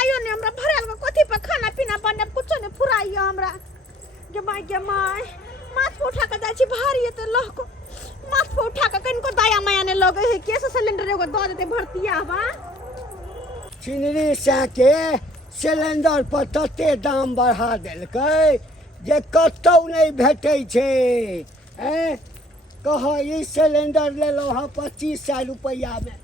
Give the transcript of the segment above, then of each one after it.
पाइयो ने हमरा भरल को कथि पे खाना पीना बने कुछ ने फुराइयो हमरा के माय माथ पे उठा के जाय छी भारी त लहको माथ पे उठा के कनको दाया माया ने लगे है केस सिलेंडर एगो द देते भरतिया बा चिनरी के सिलेंडर पर तते दाम बढ़ा देलकै जे कतौ नहीं भेटै छै हैं कह ई सिलेंडर लेलो हाँ 2500 रुपया में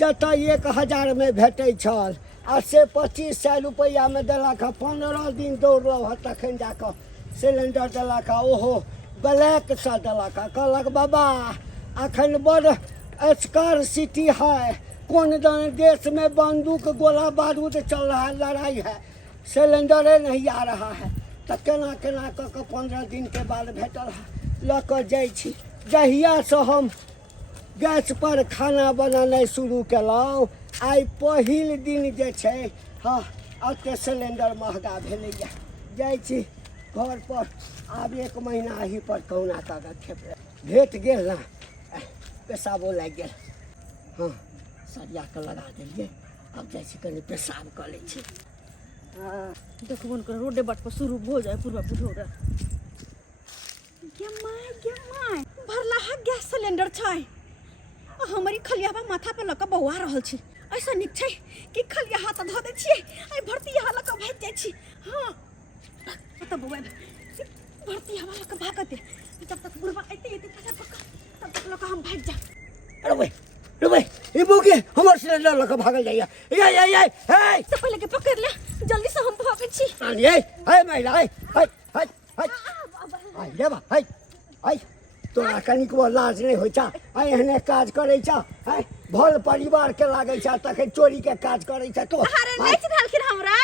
जतऽ 1000 में भेटै छल आ से 2500 रुपया में देलक 15 दिन दौड़ल हँ तखन जाकऽ सिलेंडर देलक ओहो ब्लैक सा देलक कहलक बाबा अखन बड़ स्कारसिटी है कौन देश में बंदूक गोला बारूद चल रहा है लड़ाई है सिलेंडरे नहीं आ रहा है तो केना केना कऽ के 15 दिन के बाद भेटल लऽ कऽ जाइ छी जहिया से हम गैस पर खाना बनाना शुरू केलहुँ आइ पहिल दिन जे छै हाँ एते सिलेंडर महगा भेलैया जाइ छी घर पर आब 1 महीना ही पर कहुना कऽ खेप भेट गेल ना पेशाबो लागि गेल हाँ सरिया के लगा देलिए अब जैसे कहीं पेशाब कर ले छी देखबन कर रोडे बाट पर शुरू हो जाए पूरा बुढ़ोरा के माय भरला है गैस सिलेंडर छै हमारी खलियाबा माथा पे लक बौआ रहल छी ऐसा निक छै कि खलिया हाथ धो दे छी आई भरती यहाँ लक भाग जाय छी हां त बौआ भरती हवा लक भागत जब तक बुढ़वा एते तब तक लक हम भाग जा रुबे ये बुके हमर सिलेंडर लक भागल जाइया ये हे तो पहले के पकड़ ले जल्दी से हम भागे छी ये महिला आई ले बा आई तोरा कनिक लाज नहीं होइ छा आई एहने काज करै छा आई भल परिवार के लागै छा तके चोरी के काज करै छा तो अरे नहीं चिन्हलखिन हमरा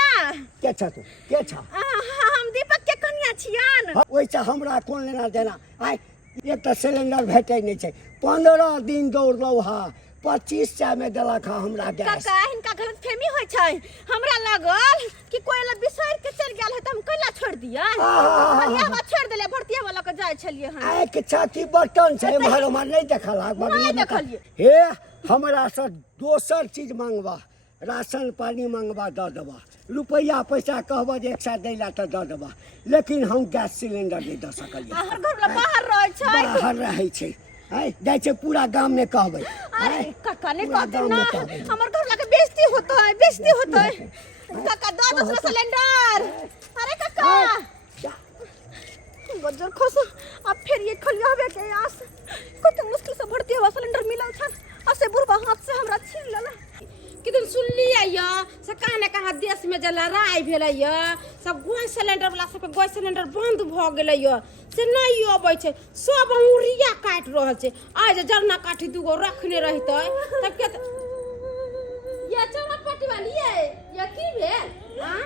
के छा तू के छा हम दीपक के कन्या छियन ओइ छा हमरा कोन लेना देना आई एक तो सिलेंडर भेटै नहीं छै 15 दिन दौड़लौ हा 2500 में देलक हमरा गैस काका इनका गलत फहमी होय छै हमरा लागल कि कोई ला बिसर के चल गेल है त हम कैला छोड़ दिया हरियावा छोड़ देले भरतिया वाला के जाय छलिए हम आय के छाती बर्तन छै भरो में नहीं देखला नहीं देखलिए हे हमरा से दोसर चीज मांगबा राशन पानी मांगबा द देबा रुपया पैसा कहबा जे एक साथ दैला त द देबा लेकिन हम गैस सिलेंडर नहीं द सकलिए हमर घर ला बाहर रहै छै बाहर रहै छै आई जाय छै पूरा गांव में कहबै अरे काका ने कहते ना हमर घर ला के बेइज्जती होता है काका दो दूसरा सिलेंडर अरे काका बजर खोस अब फिर ये खलियावे के आस कत मुश्किल से भरती हुआ सिलेंडर मिलल छ असे बुढ़वा हाथ से हमरा छीन लेला किदन सुनलिए या से कहां कहां देश में जे लड़ाई भेलै या सब गैस सिलेंडर वाला सब गैस सिलेंडर बंद भ गेलै या से नहीं अबै छै सब उरिया काट रहल छै आज जरना काठी दुगो रखने रहितै तब के ये चौरा पट्टी वाली ये की भेल हां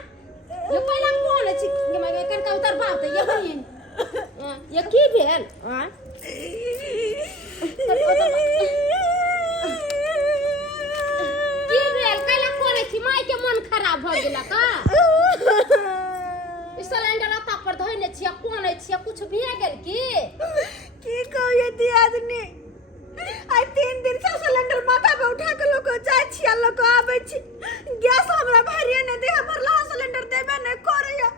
ये पहिला कोन छै के मैं कनका उतर बात ये बहिन ये की भेल हां माई के मन खराब भ गेला का सिलेंडर अता पर धइने छिया कोन छिया कुछ भे गेल की कहिए दियादनी आई 3 दिन से सिलेंडर माथा पे उठा के लोग जाय छिया लोग आबै छी गैस हमरा भरिए ने दे भरला सिलेंडर देबे ने करैया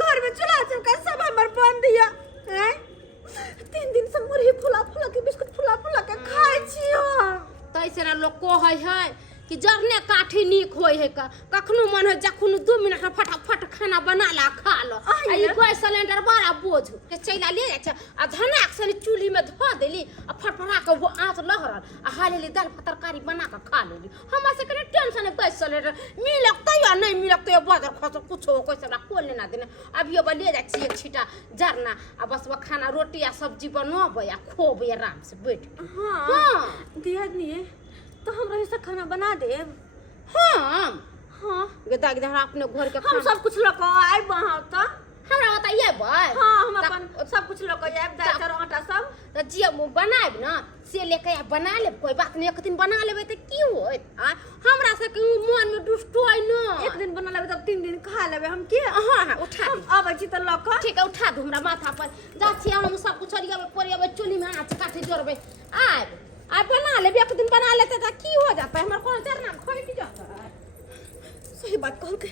घर में चूल्हा चौका सब हमर बंद दिया हैं 3 दिन से मुरही फुला के बिस्कुट फुला के खाय छियो तैसे ना लोग कहै है कि जरने काठी नीक होय है का कखनो मन हो जखनो 2 मिनट में फटाफट खाना बना ला खा लो आई गैस सिलेंडर बड़ा बोझ के चैला ले जाय छ आ धनाक से चूल्ही में धो देली आ फटफटा के वो आंच लहरल आ हालेली दाल तरकारी बना के खा लेली हमरा से कने टेंशन है गैस सिलेंडर मिलक त या नहीं मिलक त बाजार खस कुछ हो कोई से कोन लेना देना अभी अब ले जाय छी एक छीटा जरना आ बस वो खाना रोटी या सब्जी बनोबै आ खोबै आराम से बैठ हां दियादनी तो हम रही से खाना बना दे हां गदा गदा अपने घर के हम सब कुछ लक आइ वहां त हमरा बताइए भाई हां हम अपन सब कुछ लक आइब दाल चार आटा सब त जे बनाइब ना से लेके बना लेब कोई बात नहीं एक दिन बना लेबे त की होत हां हमरा से मन में दुष्टोय न एक दिन बना लेबे तब 3 दिन खा लेबे हम की हां उठा दे आबै छी त लक ठीक है उठा दू हमरा माथा पर जा छी हम सब कुछ परियाबे चूल्ही में आंच काठी जोरबे आ बना ले एक दिन बना लेते तो की हो जाता है हमारे कौन चरना खोई की जाता है सही बात कहल के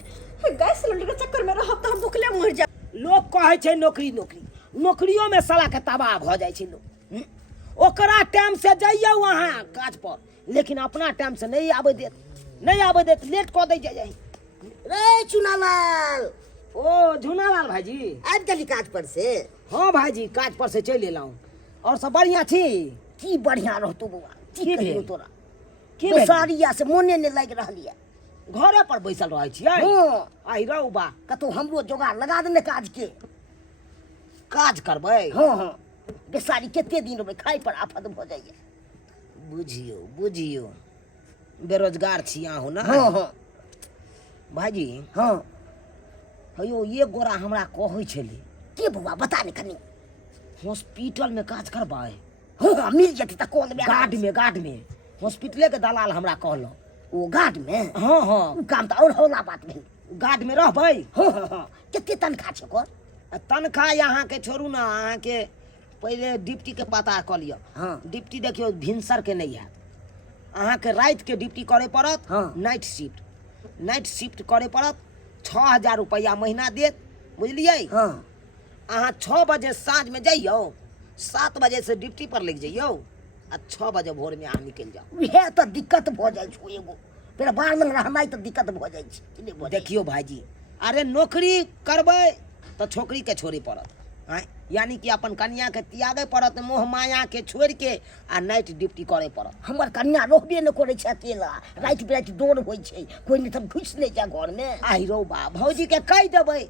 गैस सिलेंडर के चक्कर में रहब त हम भूखले मर जा। लोग कहे छै नौकरी नौकरी, नौकरियों में साला के तबाह भ जाइ छै लोग। ओकरा टाइम से जाइए वहाँ काज पर, लेकिन अपना टाइम से नहीं आबे देत, नहीं आबे देत, लेट कऽ दै जाइ। रे चुनालाल, ओ झुनालाल भाईजी आबि गेली काज पर से? हाँ भाईजी काज पर से चलि एलहुँ। और सब बढ़िया छी? की बढ़िया रहतौ बउआ, की की भेल? कहियो तोरा की भेल? बेसारिया से मोने नहीं लागि रहलिए। घरे पर बैसल रहै छियै? हाँ, आई रहू बा, कतौ हमरो जोगाड़ लगा देने काज के। काज करबै? हाँ हाँ, बेसारी कते दिन रहबै, खाइ पर आफत भ जाइए। बुझियो बुझियो, बेरोजगार छी अहूँ ना? हाँ हाँ भाईजी हाँ। हयो ये गोरा हमरा कहै छलै के बउआ बता ने कनी। हॉस्पिटल में काज करबै। हाँ हाँ, मिल जेतै त कॉल में। गार्ड में हॉस्पिटले के दलाल हमरा कहलौ। ओ गार्ड में? हाँ हाँ, उ काम त और हौला बात भेल। गार्ड में रहबै। हाँ हाँ हाँ, कते तनखा छै ओकर? तनख्वाह यहाँ के छोड़ू ना, अहाँ के पहले डिप्टी के पता कऽ लिअ। हाँ। डिप्टी देखियो भिनसर के नहीं है, अहाँ के रात के डिप्टी करे पड़त। हाँ। नाइट शिफ्ट करे पड़त। 6000 रुपया महीना देत, बुझलियै? हाँ। अहाँ 6 बजे साँझ में जाइयो, 7 बजे से ड्यूटी पर लग जाइयो, आ 6 बजे भोर में अहाँ निकल जाओ। उहे त दिक्कत भ जाइ छै एगो, फेर बाहर में रहनाइ त दिक्कत भ जाइ छै कि नहि? देखियो भाईजी, अरे नौकरी करबै तो छोकरी के छोड़े पड़त। हाँ? यानी कि अपन कन्या के त्यागे पड़त, मोह माया के छोड़ के आ नाइट ड्यूटी करे पड़त। हमर कन्या रहबे न करै छै अकेला, राति बिराति दौड़ होइ छै, कोई नहीं तब घुस नहीं जा घर में। आई रो बा, भौजी के कह देबै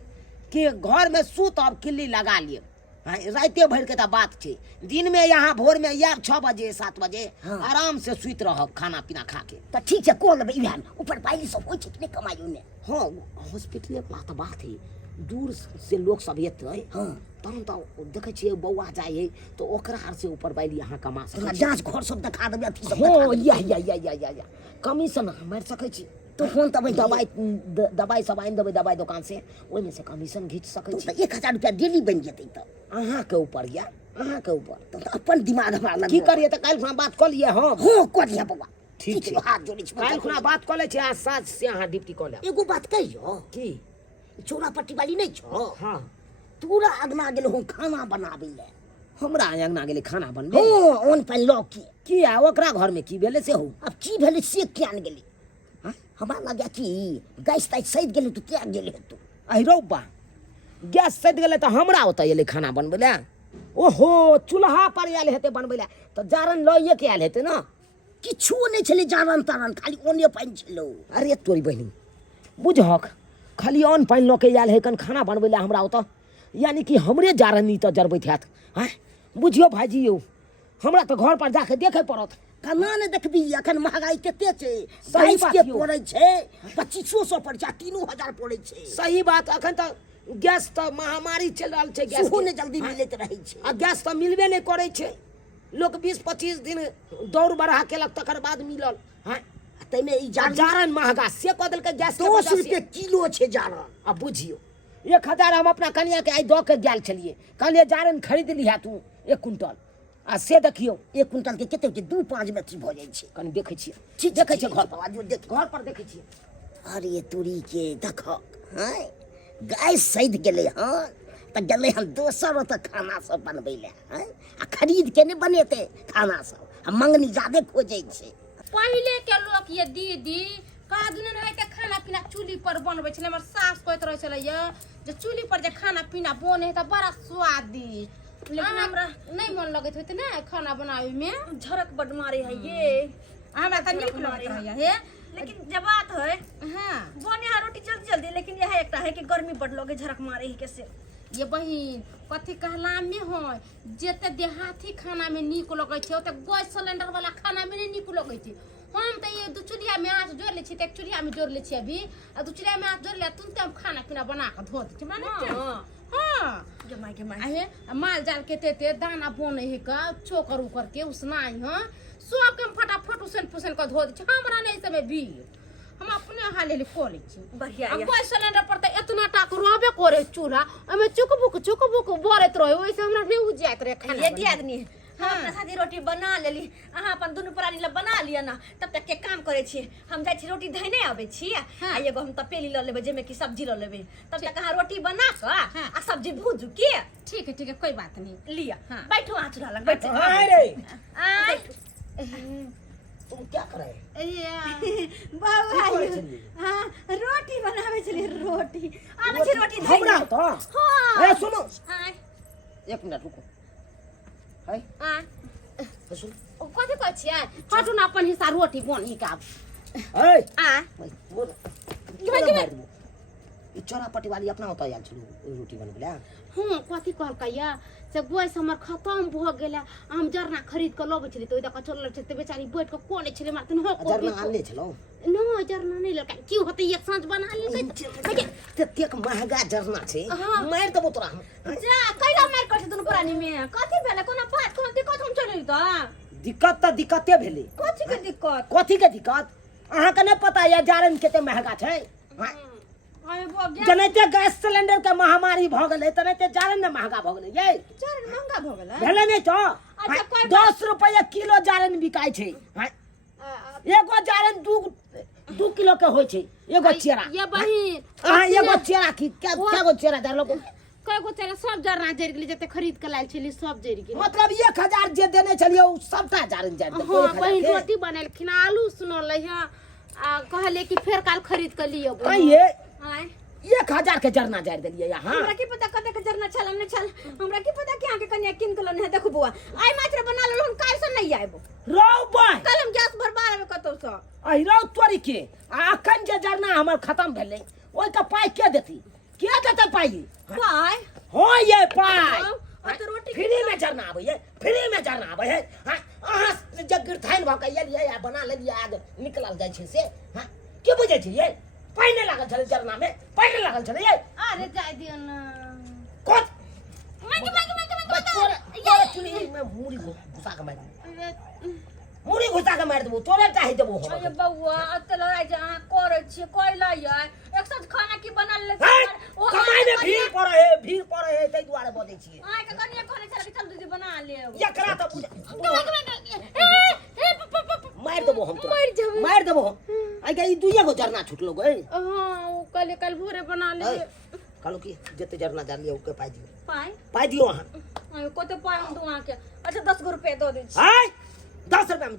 कि घर में सूत और किल्ली लगा लिए। हाँ? राते भर के तो बात छै, दिन में यहाँ भोर में यार 6 बजे 7 बजे हाँ। आराम से सुत रहब खाना पीना खा के। त ठीक छै कॉल लेबै इहे में, ऊपर पाइली सब होइ छै कि नहीं कमाइयो ने? हाँ, हॉस्पिटले वाला तो बात है, दूर से लोग सब एतै। हाँ। तहन तो देखे छियै बौआ जाइ है तो ओकरा से ऊपर बैली अहाँ कमा तोरा सकै छी। जांच घर सब देखा देबै, अथी सब देखा हाँ, देबै। या कमीशन मारि सकै छी। तो फोन तब दवाई सब आनि देबै दवाई दुकान से, ओहिमे से कमीशन घीच सकै तो छी। 1000 रुपया डेली बन जेतै त। अहाँ के ऊपर या, अहाँ के ऊपर तो अपन दिमाग हमरा लग की करिए तो काल्हि खुना बात कऽ लिए हम। हाँ कर दिया बउआ, ठीक छै, हाथ जोड़ै छी। काल्हि खुना बात कऽ लै छी, आ साँझ से अहाँ ड्यूटी कऽ लेब। एगो बात कहियो, की? चोरा पट्टी वाली नहीं छो? हाँ, तोरा अगना गेल हो खाना बनाबै ले। हमरा अंगना गेलै खाना बनबै। हाँ, ओन पानि लऽ के। किया ओकरा घर में की भेलै से हो? अब की भेलै से किया न गेली? हाँ, हमरा लगे कि गैस तैस सैद गेलै तो क्या गेलै हेतौ? अहि रौ बा, गैस सधि गेलै तो हमरा ओतऽ एलै खाना बनबै लए। ओहो, चूल्हा पर आयल हेतै बनबै लए तो जारन लइए के आयल हेतै ना। किछो नहीं छलै जारन तारन, खाली ओने पानि छलो। अरे तोरी बहिनी बुझहक, खाली अन्न पानि लऽ के आयल है कन खाना बनबै लए हमरा ओतऽ, यानी कि हमरे जारनी तऽ जरबैत हैत। हाँ बुझियो भाईजी यौ, हमरा तऽ घर पर जाके देखे पड़त। केना ने देखबी, अखन महगाई कते छै। सही गैस बात के यौ। पड़ै छै 2500 पड़ै छै, 3000 पड़ै छै। सही बात, अखन तऽ गैस तऽ महामारी चलि रहल छै गैस सेहो के। ने जल्दी मिलैत रहै छै। आ गैस तऽ मिलबे नहि करै छै, लोक 20-25 दिन दौड़ बढ़ा केलक तकर बाद मिलल। हाँ, तैमे ई जारन जारन महगा से कऽ देलकै गैस के 10 वजह से। रुपए किलो छै जारन। अब बुझियो 1000 हम अपना कनिया के आई दऽ के गेल छलिए, कहलिए जारन खरीद लिहा तू 1 क्विंटल। आ से देखियो 1 क्विंटल के कते के 2-5 मेट्रिक भ जाइ छै। कनि देखै छियै, ठीक देखै छियै घर पर, बाबा जो देख। घर पर देखै छियै। अरे तोरी के देख, हाँ गैस सैद गेलै हँ तऽ गेलै हम दोसर ओतऽ खाना सब बनबै लए। हाँ, आ खरीद के नहीं बनेतै खाना सब, आ मंगनी ज्यादे खोजै छै। पहले के लोग ये दीदी का दुनिया है के खाना पीना चूल्ही पर बनबै छलै। हमर सास कहैत रहै छलै जे चूल्ही पर जे खाना पीना बने है त बड़ा स्वादिष्ट। लेकिन हमरा नहीं मन लगैत होते ना खाना बनावे में, झरक बड मारे है ये। हमरा त नीक लगैत रहैया हे। लेकिन जब बात है हां, बने है रोटी जल्दी जल्दी, लेकिन यह एकटा है कि गर्मी बड लगे, झरक मारे है कैसे। ये बहिन कथी कहला में है, जेते देहाती खाना में नीक लगै छै ओते गैस सिलेंडर वाला खाना में नहीं नीक लगै छै। हम त ये दू चूल्हा में आँच जोड़ ले छी, एक चूल्हा में जोड़ ले छी अभी, आ दू चूल्हा में आँच जोड़ ले तुरंत हम खाना पीना बना के धो दै छी। माने हां जमाई के माई आहे माल जाल के तेते दाना बने है का चोकर उकर के उसनाई हां सब के फटाफट उसन पुसन के धो दै छी। हमरा नहीं समय भी हम अपने हाल ले को ले छी। बढ़िया अब ये। गैस सिलेंडर पर त इतना टाक रहबे करे चूल्हा, ओमे चुकबुक बरत रहे, ओइसे हमरा नहीं उजात रहे खाना। ये दियादनी हम अपना साथी रोटी बना लेली अहाँ अपन दुनू प्राणी ला बना लिया ना तब तक के काम करे छी हम जाय छी रोटी धइने आबै छी आ एगो हम तपेली ल लेबै जेमे की सब्जी ल लेबै तब तक अहाँ रोटी बना क आ सब्जी भूजू के ठीक है कोई बात नहीं लिया बैठो हाथ चूल्हा लग बैठो अरे तुम क्या कर रहे बाबू हां रोटी बनावे छली रोटी आबै छी रोटी धइ हमरा तो हां ए सुनो हां 1 मिनट रुको है आ सुन कथी कहै छियै हटू ना अपन हिस्सा रोटी बनी का ए आ बोल ई चोरापट्टी वाली अपना होता यार चलो रोटी बनबले हां कथी कहलकै से गैस हमर खत्म भ गेलै हम जरना खरीद के लबै छली तो दका चलल छै त बेचारी बैठ के कोने छले मार तन हो जरना आनले छलो न जरना नहीं लगा क्यों होते एक सांझ बना ले तेक महंगा जरना छै मार देबो तोरा जा कैला मार करछ दुनु प्राणी में कथी भेले कोनो बात कोनो दिक्कत हम चलै त दिक्कत त दिक्कते भेले कथी के दिक्कत अहाँ के नहीं पता ये जारन केते महंगा छै जनेते गैस सिलेंडर के महामारी भ गेलै तनेते जारन ने महंगा भ गेलै ये जारन महंगा भ गेलै भेले नहीं तो अच्छा, कोई 10 रुपया किलो जारन बिकाय छै एगो जारन 2 किलो के होय छै एगो चेरा ये बहिन हां एगो चेरा की क्या गो चेरा दर लोग कई गो चेरा सब जरना जरि गेली जते खरीद के लायल छली सब जरि गेली मतलब 1000 जे देने छलिए उ सबटा जारन जरि दे हां बहिन रोटी बनेलखिन आलू सुनलै है आ कहले कि फेर काल खरीद के लियो ये आय 1000 के जरना जार देलिए यहां हमरा की पता कते के जरना छल हमने छल हमरा की पता कि आके कन्या किन कलन है देखो बुआ आइ मात्र बना लेलो हम काल से नहीं आइबो रो बाय कल हम गैस भरबा लेबे कतो से आई रो तोरी के अखन जे जरना हमर खत्म भेलै ओइ का पाई के देती के देते पाई पाय हो ये पाई और तो रोटी फ्री में जरना आबै है फ्री में जरना आबै है अहाँ जग्गर थाइन भ के एलिए या बना लेलिए आग निकलल जाय छै से हां के बुझै छै ये पाई नहीं लागल छले जरना में पाई नहीं लागल छले ये अरे जाय दियो न कोत मांगी ये चुनी में मुड़ी घुसा के मार मुड़ी घुसा के मार देबो तोरे चाहि देबो हम अरे बउआ अते लड़ाई जे अहाँ करे छी कोइला ये एक साथ खाना की बना ले कमाई में भीड़ पड़े है तै दुआरे बदै छियै आइ के कन्या कोने चल चल दीदी बना ले एकरा त मार देबो हम तो मार देबो आई के ई दुइया गो जरना छुटलो गए हां वो कल भोरे बना ले कालो की जते जरना जान लियो के पाई दियो पाई दियो वहां आइ कोते पाई हम दुआ के अच्छा 10 रुपए दो दे छी हाय 10 रुपया में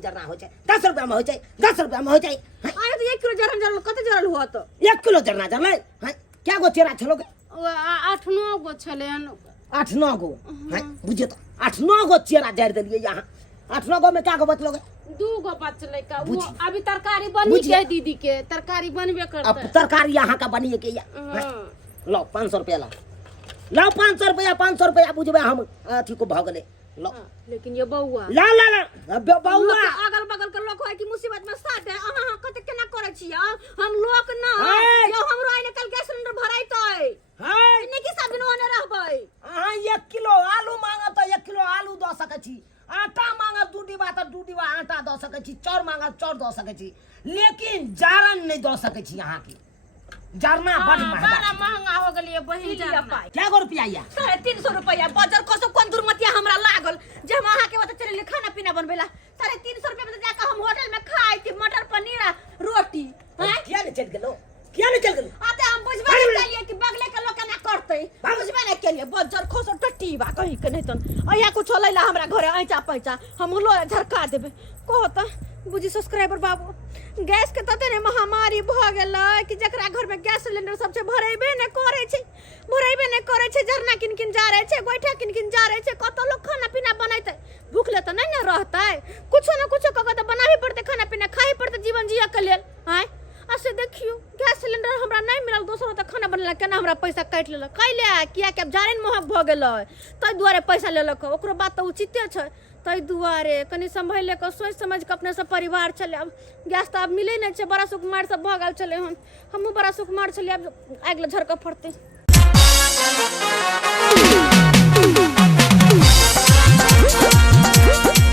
जरना हो जाए 10 रुपया में हो जाए 10 रुपया में हो जाए आइ तो 1 किलो जरन कते जरल हुआ तो 1 किलो जरना जरले हाय क्या गो चेरा छलो 8-9 गो छले 8-9 गो हाय बुझे तो 8-9 गो चेरा जार देलिए यहां 8-9 गो में क्या गो बचलोगे 2 गो बचले का वो अभी तरकारी बनी के दीदी के तरकारी बनबे करते अब तरकारी यहां का बनिए के लो 500 रुपया लो 500 रुपया बुझबे हम अथी को भ गेले लो लेकिन ये बउआ ला बउआ अगल बगल के लोग है कि मुसीबत में साथ है अहाँ कते केना करे छी हम लोग ना यो हमरो आइ कल गैस सिलेंडर भराइतै हाय इने की सब दिन ओने रहबै अहाँ 1 किलो आलू मांगा तो 1 किलो आलू द सकै छी आटा मांगा 2 डिब्बा तो 2 डिब्बा आटा द सकै छी चाउर मांगा चाउर द सकै छी लेकिन जारन नहीं द सकै छी अहाँ के जरना बड़ी महंगा हो गेलिए बहिन जरना क्या गो रुपया या 350 रुपया बाजार कसो कोन दुर्मतिया हमरा लागल जे हम अहाँ के बता चले खाना पीना बनबेला 350 रुपया में जाके हम होटल में खाई थी मटर पनीर रोटी हैं क्या नहीं चल गेलो आते हम बुझबे नहीं केलिए कि बगले के लोग केना करतै बुझबे नहीं केलिए बाजार कसो टट्टी बा कहि के नहीं तन अया कुछ लैला हमरा घरे ऐचा पैसा हम लो झरका देबे कहत बुझी सब्सक्राइबर बाबू गैस के तते ने महामारी भ गेलै कि जकरा घर में गैस सिलेंडर सब छै भरेबे ने करे छै जरना किन जा रहे छै गोइठा किन जा रहे छै कत लोग खाना पीना बनैते भूखले त नहीं न रहतै कुछो न कुछो क के त बनाबे पड़ते खाना पीना खाई पड़ते जीवन जिया के लेल हैं ऐसे देखियो गैस सिलेंडर हमरा नहीं मिलल दोसरो त खाना बनेला केना हमरा पैसा काट लेलक कैले किया के जारन महग भ गेलै तै दुआरे पैसा लेलक ओकरो बात त उचिते छै तै दुआरे कनी संभल के सोच समझ के अपने से परिवार चले अब गैस तो अब मिले नहीं छै बड़ा सुकुमार सब भ गेल चले हमहू बड़ा सुकुमार चले अब आगले झरक फड़ते